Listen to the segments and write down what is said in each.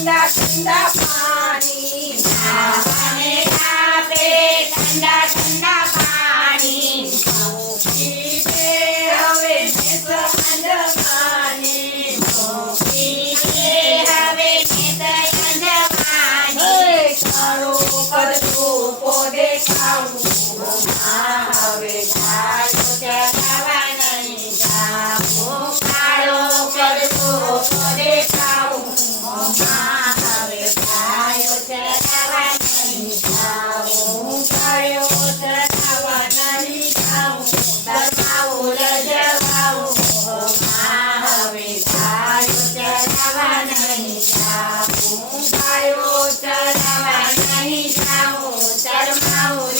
ठंडा ठंडा पानी नहाने जाते ठंडा નહીં જાઉં ગાયો ચરાવા નહીં જાઉં શરમાવું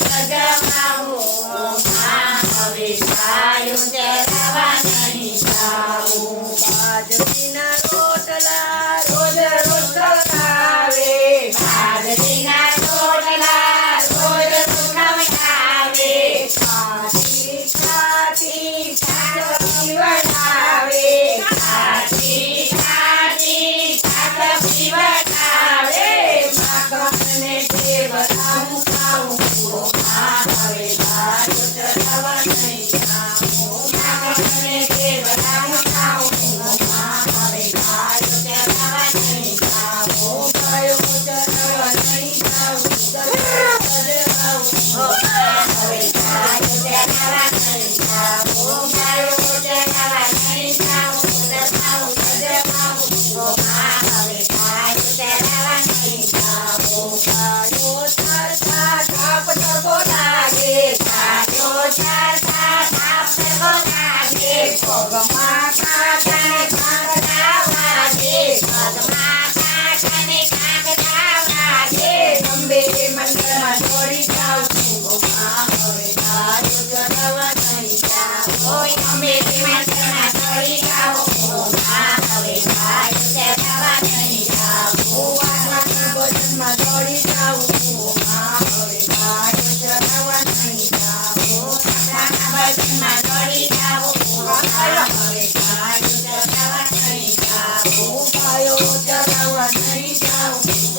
હવે ગાયો ચરા podcast. down.